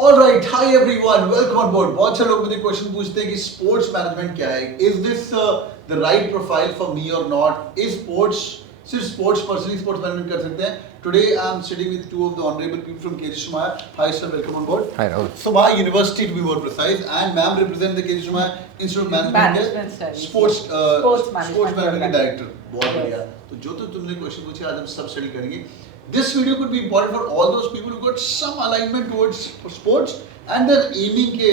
Alright, hi everyone, welcome on board. बहुत से लोग मुझे क्वेश्चन पूछते हैं कि स्पोर्ट्स मैनेजमेंट क्या है? Is this the right profile for me or not? Is sports सिर्फ स्पोर्ट्स पर्सनली स्पोर्ट्स मैनेजमेंट कर सकते हैं? Today I am sitting with two of the honorable people from KG Somaiya. Hi sir, welcome on board. Hi Rahul. Somaiya University to be more precise, and ma'am represent the KG Somaiya Institute of Management के sports management के director. बहुत बढ़िया. तो जो तुमने question पूछे आज हम सब स्टडी करेंगे. This video could be important for all those people who got some alignment towards sports and they're aiming ke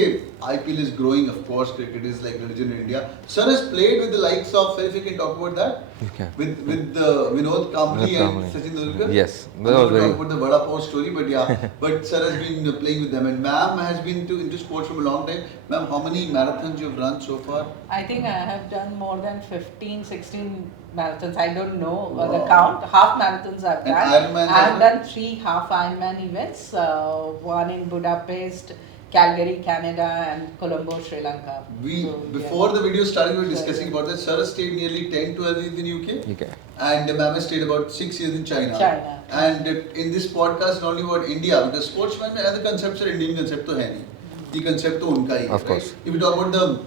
IPL is growing, of course, cricket is like religion in India. Sir has played with the likes of, if you can talk about that, Okay. with Vinod Kamli and Sachin Tendulkar. Yes, I'm not talking about the Vada Pav story, but yeah, but sir has been playing with them and ma'am has been into sports from a long time. Ma'am, how many marathons you've run so far? I think I have done more than 15, 16 marathons. I don't know the count. Half marathons I've done. Ironman I've done 3 half Ironman events. One in Budapest, Calgary, Canada, and Colombo, Sri Lanka. Before the video started, we were discussing about that. Sir has stayed nearly 10, 12 years in UK. And ma'am has stayed about 6 years in China. And in this podcast, not only about India, because sportsman as a concept, sir, Indian concept to hai nahi. The concept to unka hi. Of course. If we talk about the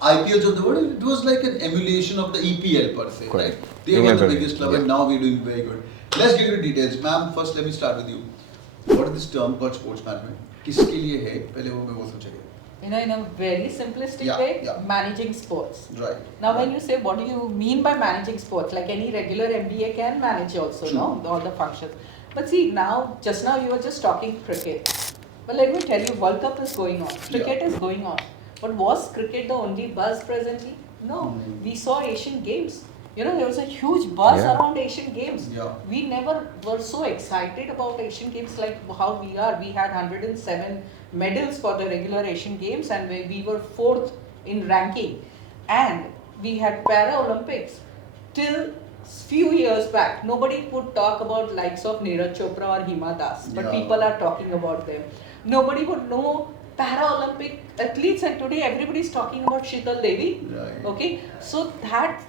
IPLs of the world, it was like an emulation of the EPL per se, right? They were the biggest club and now we're doing very good. Let's get into details. Ma'am, first let me start with you. What is this term called sports management? किसके लिए है? पहले वो मैं वो सोचेगा. You know, in a very simplistic way, managing sports. Right. Now, when you say, what do you mean by managing sports? Like any regular MBA can manage also, no? All the functions. But see, now, just now you were just talking cricket. But let me tell you, World Cup is going on. Cricket is going on. But was cricket the only buzz presently? No. We saw Asian Games. You know, there was a huge buzz around Asian Games. We never were so excited about Asian Games like how we are. We had 107 medals for the regular Asian Games and we were 4th in ranking. And we had Para-Olympics. Till few years back, nobody would talk about likes of Neeraj Chopra or Hima Das. But people are talking about them. Nobody would know Para-Olympic athletes, and today everybody is talking about Sheetal Devi. Right. Okay, so that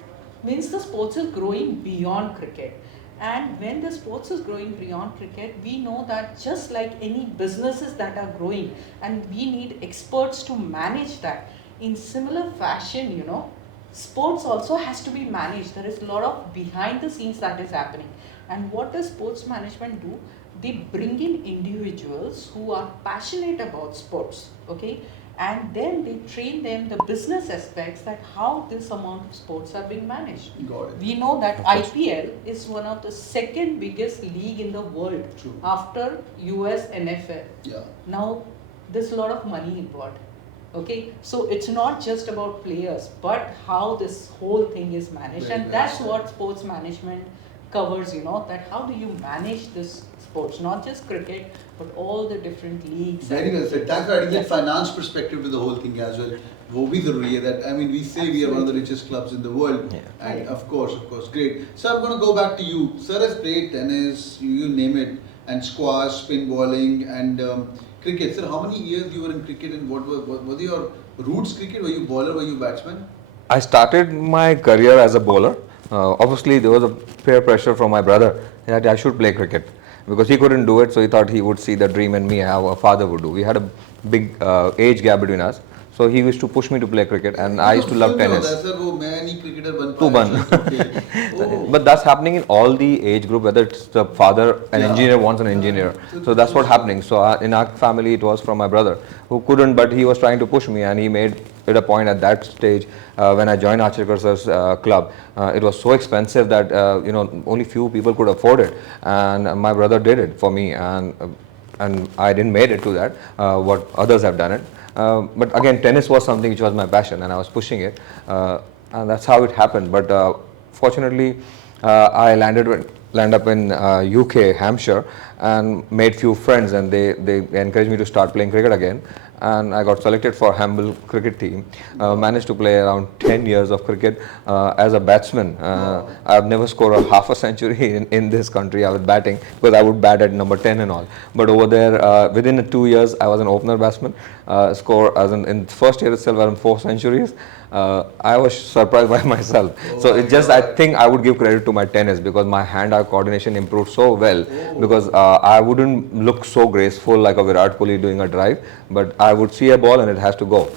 means the sports is growing beyond cricket. And when the sports is growing beyond cricket, we know that just like any businesses that are growing, and we need experts to manage that. In similar fashion, you know, sports also has to be managed. There is a lot of behind the scenes that is happening. And what does sports management do? They bring in individuals who are passionate about sports, okay? And then they train them the business aspects that how this amount of sports are being managed. Got it. We know that IPL is one of the second biggest league in the world after US NFL. Now, there's a lot of money involved. Okay, so it's not just about players, but how this whole thing is managed, and that's what sports management covers, you know, that how do you manage this sports, not just cricket, but all the different leagues. Very well said. Thanks for adding that finance perspective to the whole thing as well. वो भी जरूरी है that, I mean, we say we are one of the richest clubs in the world, and of course, great. So I'm going to go back to you. Sir has played tennis, you name it, and squash, spin bowling, and cricket. Sir, how many years you were in cricket, and what were your roots cricket? Were you bowler? Were you batsman? I started my career as a bowler. Obviously, there was a peer pressure from my brother that I should play cricket because he couldn't do it, so he thought he would see the dream in me how a father would do. We had a big age gap between us, so he used to push me to play cricket, and I used to love tennis. But that's happening in all the age group, whether it's the father, an engineer wants an engineer. So that's what's happening. So in our family, it was from my brother who couldn't, but he was trying to push me, and he made it a point at that stage when I joined Aspirants club. It was so expensive that you know, only few people could afford it, and my brother did it for me, and I didn't made it to that what others have done it. But again, tennis was something which was my passion, and I was pushing it, and that's how it happened. But fortunately, I land up in UK, Hampshire, and made few friends, and they encouraged me to start playing cricket again. And I got selected for Hamble cricket team. Managed to play around 10 years of cricket as a batsman. I've never scored a half a century in this country. I was batting because I would bat at number 10 and all. But over there, within 2 years, I was an opener batsman. Score as in first year itself around 4 centuries. I was surprised by myself. So it just, I think I would give credit to my tennis because my hand-eye hand-eye coordination improved so well because I wouldn't look so graceful like a Virat Kohli doing a drive, but I would see a ball and it has to go.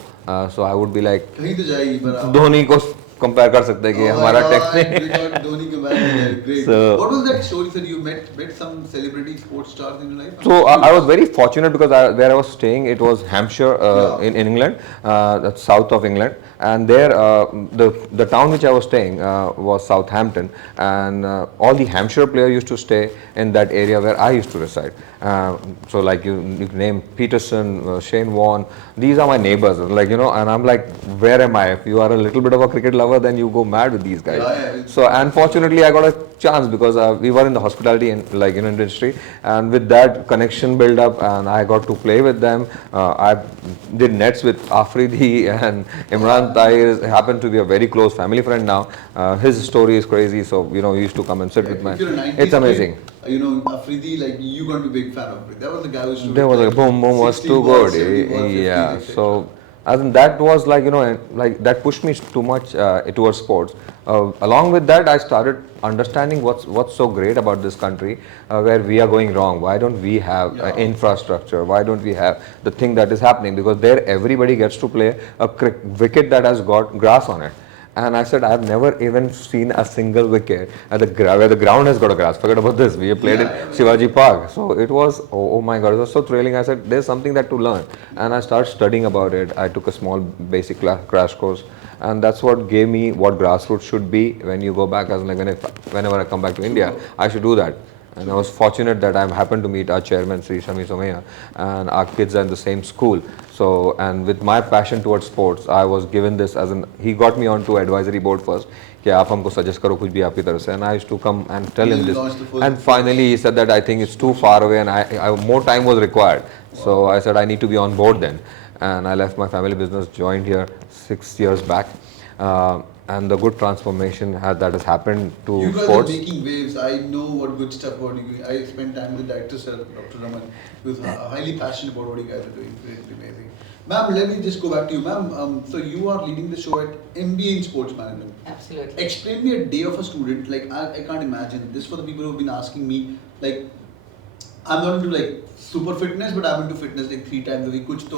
So I would be like, कहीं तो जाएगी पर आप धोनी को compare कर सकते हैं कि हमारा technique. धोनी के बारे में great. So- What was that story that you met some celebrity sports stars in your life? So I was very fortunate because where I was staying, it was Hampshire in England, that's south of England, and there the town which I was staying was Southampton, and all the Hampshire players used to stay in that area where I used to reside. So like you name Peterson, Shane Warne, these are my neighbors, like and I'm like, where am I? If you are a little bit of a cricket lover, then you go mad with these guys. Yeah. So unfortunately, I got a chance because we were in the hospitality industry, and with that connection build up, and I got to play with them. I did nets with Afridi, and Imran Tahir happened to be a very close family friend now. His story is crazy, so he used to come and sit with me. It's amazing. Afridi, like you got to be a big fan of Afridi. That was the guy who used to. There was like boom was too balls, good. 70 balls, 50s, Yeah, etc. so I think that was like like that pushed me too much towards sports. Along with that, I started understanding what's so great about this country, where we are going wrong. Why don't we have infrastructure? Why don't we have the thing that is happening? Because there everybody gets to play a wicket that has got grass on it. And I said, I've never even seen a single wicket at where the ground has got a grass. Forget about this. We played in Shivaji Park. So it was, oh my God, it was so thrilling. I said, there's something that to learn. And I started studying about it. I took a small basic crash course. And that's what gave me what grassroots should be when you go back. As like whenever I come back to India, I should do that. And I was fortunate that I happened to meet our chairman, Sri Somaiya, and our kids are in the same school. So, and with my passion towards sports, I was given this he got me onto advisory board first. कि आप हमको suggest करो कुछ भी आपकी तरफ से. And I used to come and tell him this. And finally he said that I think it's too far away and more time was required. So I said I need to be on board then. And I left my family business, joined here 6 years back. And the good transformation that has happened to you guys sports. are making waves. I know what good stuff about you. I spent time with the director, sir, Dr. Raman, who is highly passionate about what you guys are doing. It's amazing. Ma'am, let me just go back to you. Ma'am, so you are leading the show at MBA in Sports Management. Absolutely. Explain me a day of a student. Like, I can't imagine. This for the people who have been asking me. Like, I'm not into like super fitness, but I'm into fitness like 3 times a week. कुछ तो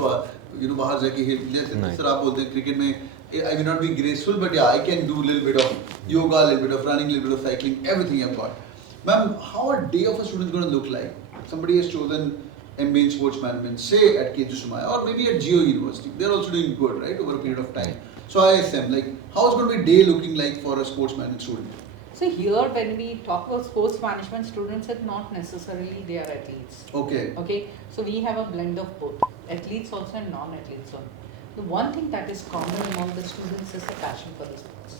बाहर जाके जैसे sir आप बोलते हैं cricket में I may not be graceful, but yeah, I can do a little bit of yoga, a little bit of running, a little bit of cycling, everything I've got. Ma'am, how a day of a student is going to look like? Somebody has chosen MBA in Sports Management, say at Somaiya or maybe at Geo University. They're also doing good, right, over a period of time. So ISM, like, how is going to be a day looking like for a sports management student? So here, when we talk about sports management students, it's not necessarily they are athletes. Okay. So we have a blend of both, athletes also and non-athletes also. The one thing that is common among the students is the passion for the sports.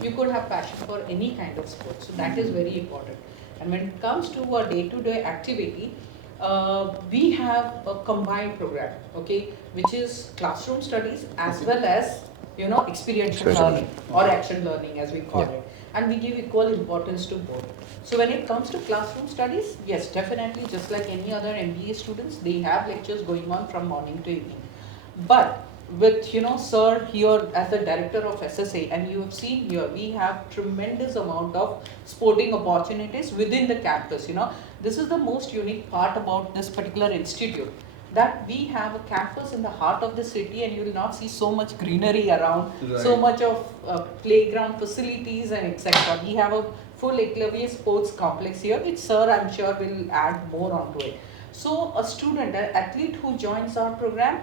You could have passion for any kind of sport, so that is very important. And when it comes to our day-to-day activity, we have a combined program, okay, which is classroom studies as well as experiential learning or action learning as we call it. And we give equal importance to both. So when it comes to classroom studies, yes, definitely, just like any other MBA students, they have lectures going on from morning to evening. But with sir here as the director of SSA, and you have seen here we have tremendous amount of sporting opportunities within the campus. This is the most unique part about this particular institute, that we have a campus in the heart of the city, and you will not see so much greenery around, so much of playground facilities and etc. We have a full Eclavier sports complex here, which sir I'm sure will add more onto it. So a student, an athlete who joins our program,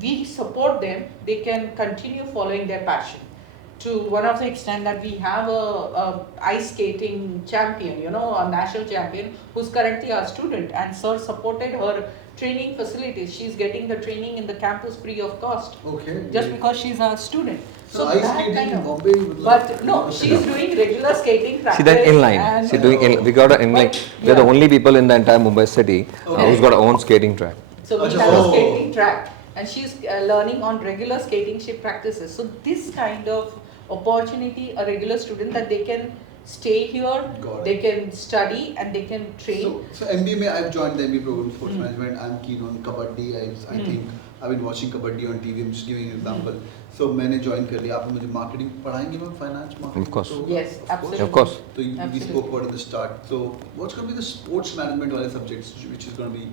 we support them, they can continue following their passion to one of the extent that we have a ice skating champion, a national champion who's currently our student, and sir supported her training facilities. She's getting the training in the campus free of cost. Okay. Just because she's a student. So ice skating in Bombay, but no, she's doing regular skating practice. She's done inline. She's doing we got an inline. We're the only people in the entire Mumbai city who's got our own skating track. So we have a skating track, and she's learning on regular skating she practices. So this kind of opportunity, a regular student, that they can stay here, Got it. they can study and they can train. So MBA में I've joined the MBA program sports management. I'm keen on kabaddi. I think I've been watching kabaddi on TV. I'm just giving an example. So मैंने join कर लिया. आप मुझे marketing पढ़ाएंगे ma'am, finance marketing? Of course. Yes, absolutely. Of course. So we spoke about at the start. So what's going to be the sports management वाले subjects which is going to be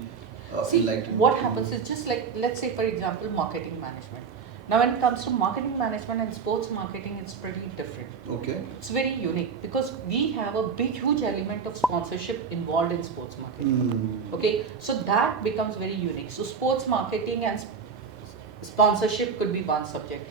See, enlightening? what happens is just like, let's say for example, marketing management. Now when it comes to marketing management and sports marketing, it's pretty different. Okay. It's very unique because we have a big huge element of sponsorship involved in sports marketing. Okay, so that becomes very unique. So sports marketing and sponsorship could be one subject.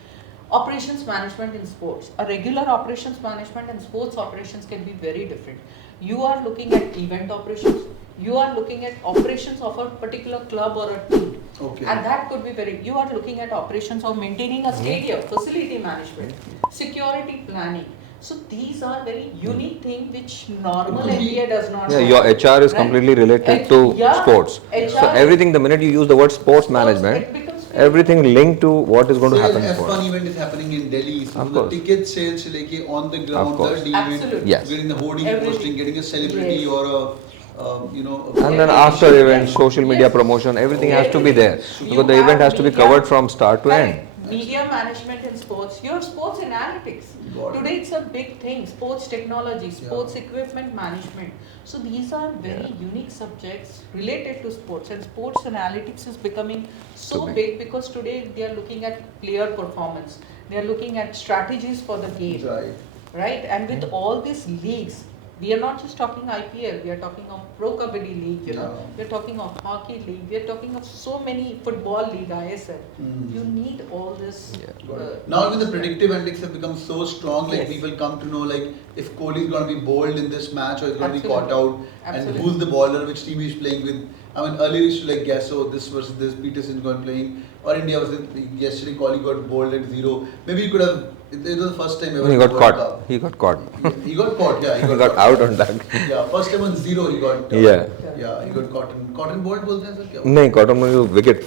Operations management in sports. A regular operations management and sports operations can be very different. You are looking at event operations. You are looking at operations of a particular club or a team. Okay. And that could be very, you are looking at operations of maintaining a stadium, facility management, security planning. So these are very unique things which normal MBA does not Yeah, have. your HR is Right? completely related to Yeah, sports. HR So everything, the minute you use the word sports it management, becomes very- everything linked to what is going to Say happen an in sports. F1 event is happening in Delhi. So Of the course. ticket sales से लेके on the ground, course. the event, Absolutely. Yes. getting the hoarding, Everything. posting, getting a celebrity Yes. or a And then after event, social media Yes. promotion, everything has to be there. You Because the have event has to be media- covered from start to end. Correct. Media management in sports, your sports analytics. Got it. Today it's a big thing. Sports technology, sports equipment management. So these are very unique subjects related to sports, and sports analytics is becoming so big. big because today they are looking at player performance. They are looking at strategies for the game. Right. Right? And with all these leagues, we are not just talking IPL, we are talking of Pro Kabaddi League, you know, Yeah. we are talking of Hockey League, we are talking of so many football league, ISL. You need all this. Got it. Now even the predictive analytics have become so strong, like Yes. people come to know like if Kohli is going to be bowled in this match or is going to be caught Absolutely. out, and Absolutely. who's the bowler, which team he's playing with. I mean, earlier we used to like guess, oh, this versus this, Peterson is going playing, or India was yesterday Kohli got bowled at 0. Maybe you could have. It was the first time ever. He in got the World caught. Cup. He got caught. He got caught. Yeah, He got out on that. Yeah, first time on 0 he got. Yeah. Yeah, he got caught. Cotton bowled बोलते हैं sir क्या? No, cotton was wicket.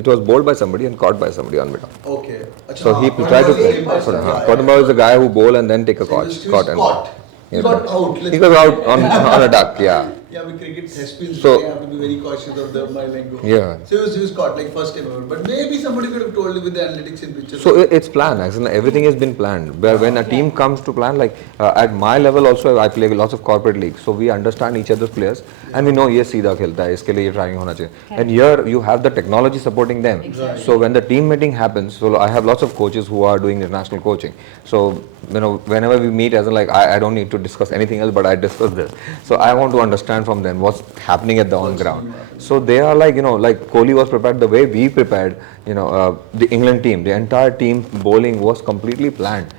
It was bowled by somebody and caught by somebody on mid-off. Okay. अच्छा, So he हाँ, tried to Cotton play. ball is the same person. Yeah, Cotton ball is the guy who bowl and then take a So catch. he was caught. He got out. He got out on a duck. Yeah. Yeah, with cricket thespians, So- they have to be very cautious of the my lingo. Yeah. So he was caught like first time ever. But maybe somebody could have told you with the analytics in picture. So it's planned. Actually, everything has been planned. Where when a team comes to plan, like at my level also, I play lots of corporate leagues, so we understand each other's players and we know ये सीधा खेलता है, इसके लिए ये trying होना चाहिए. And here you have the technology supporting them. Exactly. So when the team meeting happens, so I have lots of coaches who are doing international coaching. So whenever we meet, as in like I don't need to discuss anything else, but I discuss this. So I want to understand from them what's happening at the on ground. So they are like like Kohli was prepared the way we prepared. The England team, the entire team bowling was completely planned.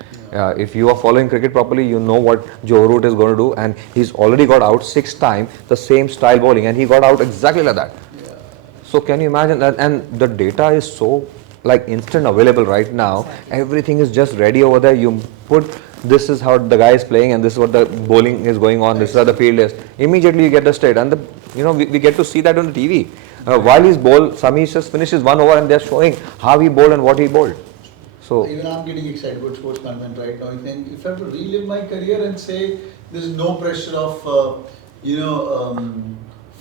If you are following cricket properly, you know what Joe Root is going to do, and he's already got out 6 times the same style bowling, and he got out exactly like that. So can you imagine that? And the data is so like instant available right now. Everything is just ready over there. You put this is how the guy is playing, and this is what the bowling is going on. This is how the field is. Immediately you get the state, and we get to see that on the TV. While he's bowled, Sami just finishes 1 over, and they're showing how he bowled and what he bowled. So even I'm getting excited about sports management right now. I think if I have to relive my career and say there's no pressure of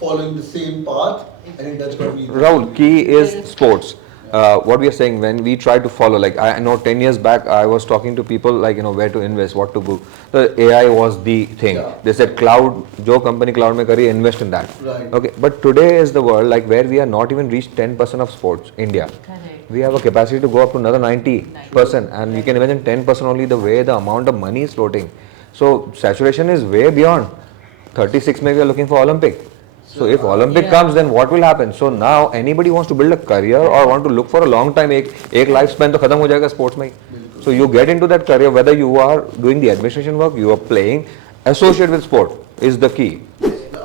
following the same path, I think that's going to be Rahul, key is sports. What we are saying, when we try to follow, like I know 10 years back I was talking to people like where to invest, what to do. The AI was the thing. Yeah. They said cloud, jo company cloud mein kari, invest in that. Right. Okay, but today is the world like where we are not even reached 10% of sports, India. Correct. We have a capacity to go up to another 90%, and you can imagine 10% only the way the amount of money is floating. So saturation is way beyond. 36 maybe we are looking for Olympic. So if Olympic comes, then what will happen? So now anybody wants to build a career or want to look for a long time, एक lifespan तो खत्म हो जाएगा sports में. So you get into that career, whether you are doing the administration work, you are playing, associated with sport is the key.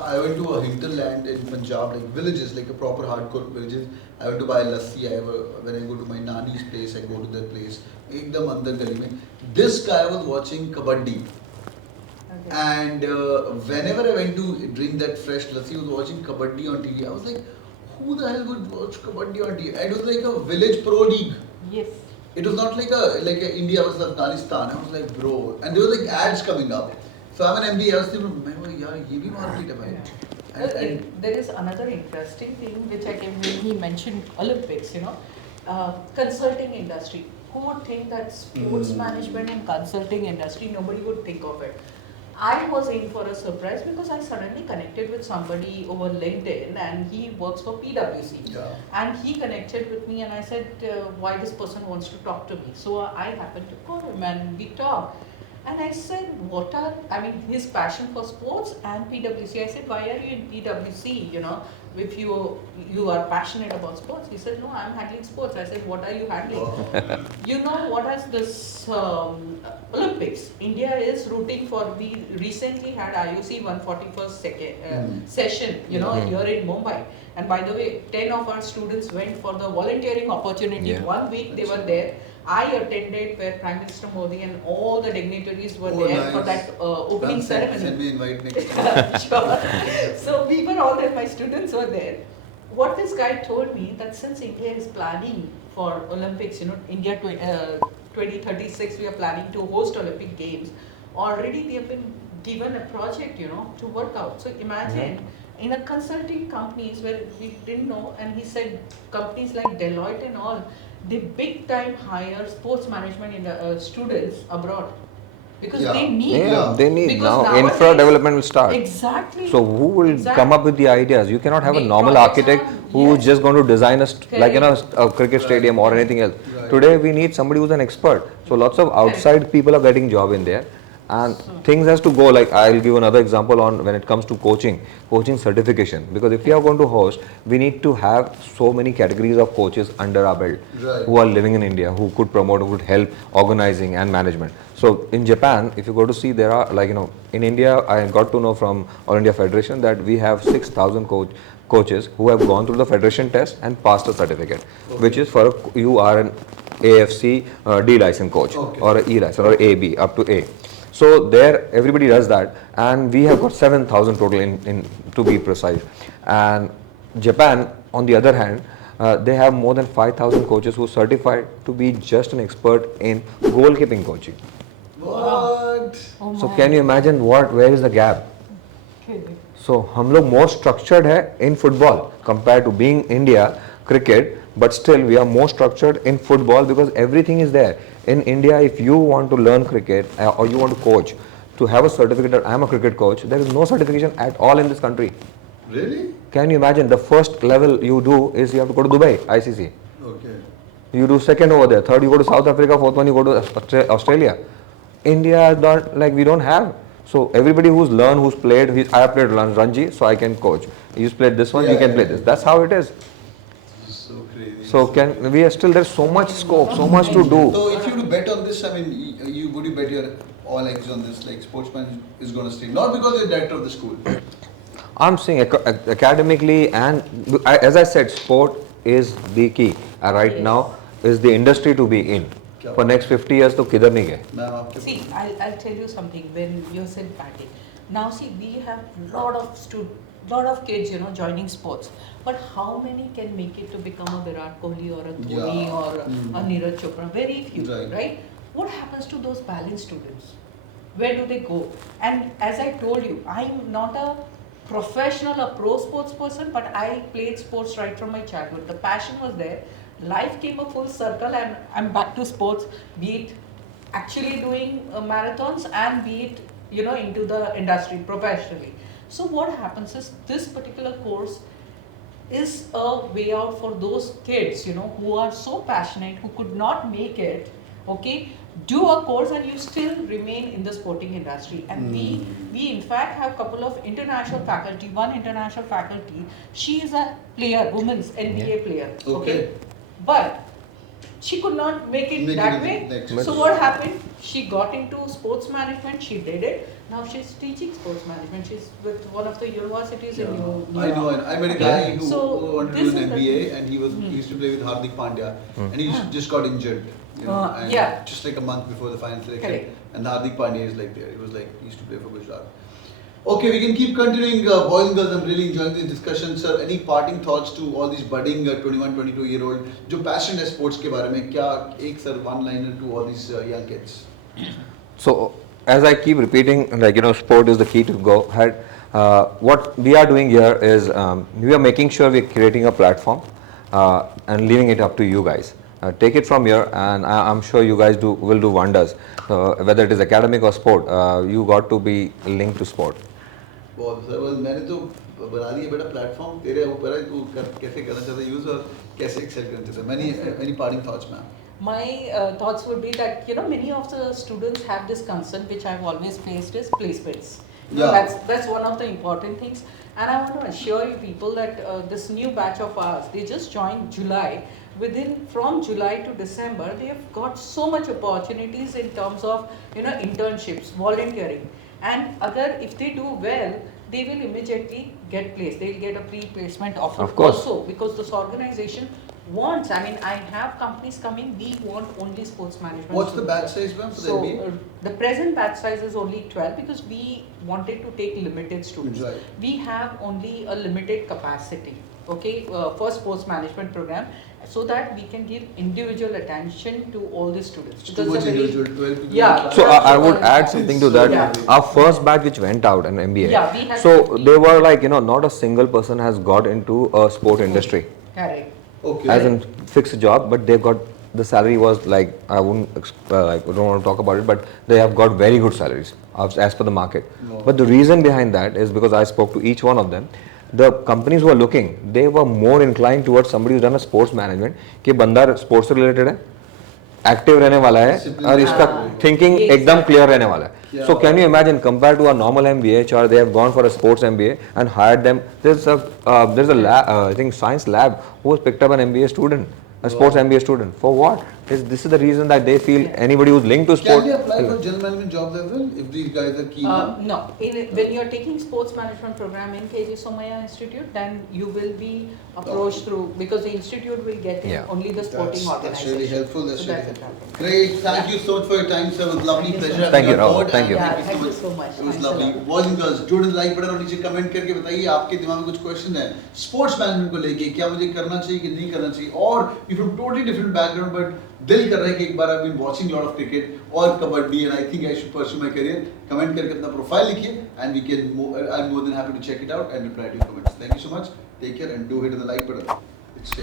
I went to a hinterland in Punjab, like villages, like a proper hardcore villages. I went to buy lassi. When I go to my nani's place, I go to their place. Ekdam andar gali mein. This guy was watching kabaddi. Okay. And whenever I went to drink that fresh lassi, he was watching kabaddi on TV. I was like, who the hell would watch kabaddi on TV? And it was like a village pro league. Yes. It was not like a India versus Afghanistan. I was like, bro. And there were like ads coming up. So I'm an MBA. I was thinking, yaar, ye bhi market hai bhai. There is another interesting thing which I can, when he mentioned Olympics, consulting industry. Who would think that sports management and consulting industry, nobody would think of it. I was in for a surprise because I suddenly connected with somebody over LinkedIn and he works for PwC. Yeah. And he connected with me and I said, why this person wants to talk to me. So I happened to call him and we talked. And I said, his passion for sports and PwC. I said, why are you in PwC, if you are passionate about sports? He said, no, I'm handling sports. I said, what are you handling? What has this Olympics? India is rooting for, we recently had IOC 141st session, here in Mumbai. And by the way, 10 of our students went for the volunteering opportunity. 1 week they were there. I attended where Prime Minister Modi and all the dignitaries were there for that opening ceremony. Send me invite next time. Sure. So we were all there, my students were there. What this guy told me that since India is planning for Olympics, India 2036, we are planning to host Olympic Games. Already they have been given a project, to work out. So imagine in a consulting companies where we didn't know, and he said companies like Deloitte and all, they big time hire sports management in students abroad because they need they need because now infra development will start. Exactly. So who will come up with the ideas? You cannot have a normal architect who is just going to design a cricket stadium or anything else. Right. Today we need somebody who's an expert. So lots of outside people are getting job in there. And things has to go, like I'll give another example on when it comes to coaching certification, because if we are going to host, we need to have so many categories of coaches under our belt who are living in India, who could promote, who would help organizing and management. So in Japan, if you go to see, there are in India, I got to know from All India Federation that we have 6,000 coaches who have gone through the federation test and passed a certificate, which is for you are an AFC D license coach or an E license or AB up to A. So there everybody does that, and we have got 7,000 total in to be precise. And Japan, on the other hand, they have more than 5,000 coaches who are certified to be just an expert in goalkeeping coaching. What? So can you imagine where is the gap? So हम लोग more structured है in football compared to being India cricket, but still we are more structured in football because everything is there. In India, if you want to learn cricket or you want to coach, to have a certificate that I am a cricket coach, there is no certification at all in this country. Really? Can you imagine? The first level you do is you have to go to Dubai, ICC. Okay. You do second over there, third you go to South Africa, fourth one you go to Australia. India, we don't have. So everybody who's learned, who's played, I have played Ranji, so I can coach. He's played this one, you can play this. That's how it is. So crazy. So there's so much scope, so much to do. So if you were to bet on this, would you bet your all eggs on this, like sportsman is going to stay? Not because you're director of the school. I'm saying academically and as I said, sport is the key. Right now is the industry to be in. For next 50 years, to kidhar nahi gaye. See, I'll tell you something. When you said batting, now see, we have lot of kids, joining sports. But how many can make it to become a Virat Kohli or a Dhoni or a Neeraj Chopra? Very few, right? What happens to those balanced students? Where do they go? And as I told you, I'm not a professional, a pro sports person, but I played sports right from my childhood. The passion was there. Life came a full circle and I'm back to sports, be it actually doing marathons and be it, into the industry professionally. So what happens is this particular course is a way out for those kids, who are so passionate, who could not make it, do a course and you still remain in the sporting industry. And we in fact have a couple of international faculty. One international faculty, she is a player, women's NBA player, okay? But she could not make it that way. So what happened? She got into sports management, she did it. Now she's teaching sports management. She's with one of the universities in New York. I know. I met a guy who wanted to do an MBA and he used to play with Hardik Pandya and he just got injured. Just like a month before the final selection. And Hardik Pandya is like there. He used to play for Gujarat. Okay, we can keep continuing, boys and girls. I'm really enjoying this discussion. Sir, any parting thoughts to all these budding 21, 22-year-old जो passionate है sports के बारे में? क्या एक sir one-liner to all these young kids? So as I keep repeating, like, you know, sport is the key to go ahead. What we are doing here is we are making sure we're creating a platform and leaving it up to you guys. Take it from here, and I'm sure you guys will do wonders. Whether it is academic or sport, you got to be linked to sport. बहुत sir, बस मैंने तो बना दिया बेटा platform, तेरे ऊपर है, तू कैसे करना चाहता है यूज और कैसे एक्सेल करना चाहता है. Many parting thoughts, ma'am. My thoughts would be that, you know, many of the students have this concern which I've always faced is placements. Yeah. That's one of the important things, and I want to assure you people that this new batch of ours, they just joined July. From July to December, they have got so much opportunities in terms of, you know, internships, volunteering, and if they do well, they will immediately get placed. They'll get a pre-placement offer Of course. also, because this organization wants, I mean, I have companies coming, we want only sports management. What's the students. batch size, ma'am, for the So, MBA? the present batch size is only 12 because we wanted to take limited students. Right. We have only a limited capacity, okay, for sports management program, so that we can give individual attention to all the students. Too much individual, 12 people. Yeah. So I would add something to that. Yeah. Our first batch which went out in MBA. Yeah, we had So 50. they were like, you know, not a single person has got into a sport industry. Correct. Okay. As in fixed job, but they've got, the salary was like, I wouldn't like, I don't want to talk about it, but they have got very good salaries as per the market. No. But the reason behind that is because I spoke to each one of them. The companies who are looking, they were more inclined towards somebody who's done a sports management, कि बंदा sports से related है, active रहने वाला है, और इसका thinking एकदम clear रहने वाला है. So can you imagine, compared to a normal MBA, or they have gone for a sports MBA and hired them? There's a lab, I think science lab, who has picked up an MBA student, a sports MBA student. For what? This is the reason that they feel anybody who's linked to sport. Can they apply for general management jobs as well if these guys are keen? No. When you're taking sports management program in KJ Somaiya Institute, then you will be approached through, because the institute will get in only the sporting organization. That's really helpful. That's So really that's helpful. Great. Thank you so much for your time, sir. It was lovely pleasure. Thank you, having you on Rahul. board. Thank you. And Yeah, thank you so much. It was Thanks a lovely. lot. Boys and girls, जो like button और नीचे comment करके बताइए आपके दिमाग में कुछ question है स्पोर्ट्स मैनेजमेंट को लेके, क्या मुझे करना चाहिए कि नहीं करना चाहिए, और you from totally different background but दिल कर रहा है कि एक बार I been watching lot of cricket और kabaddi and I think I should pursue my career. Comment करके अपना प्रोफाइल लिखिए and we can I am more than happy to check it out and reply to your comments. Thank you so much. Take care and do hit the like button. It's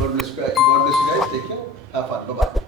God bless you guys. Take care. Have fun. Bye bye.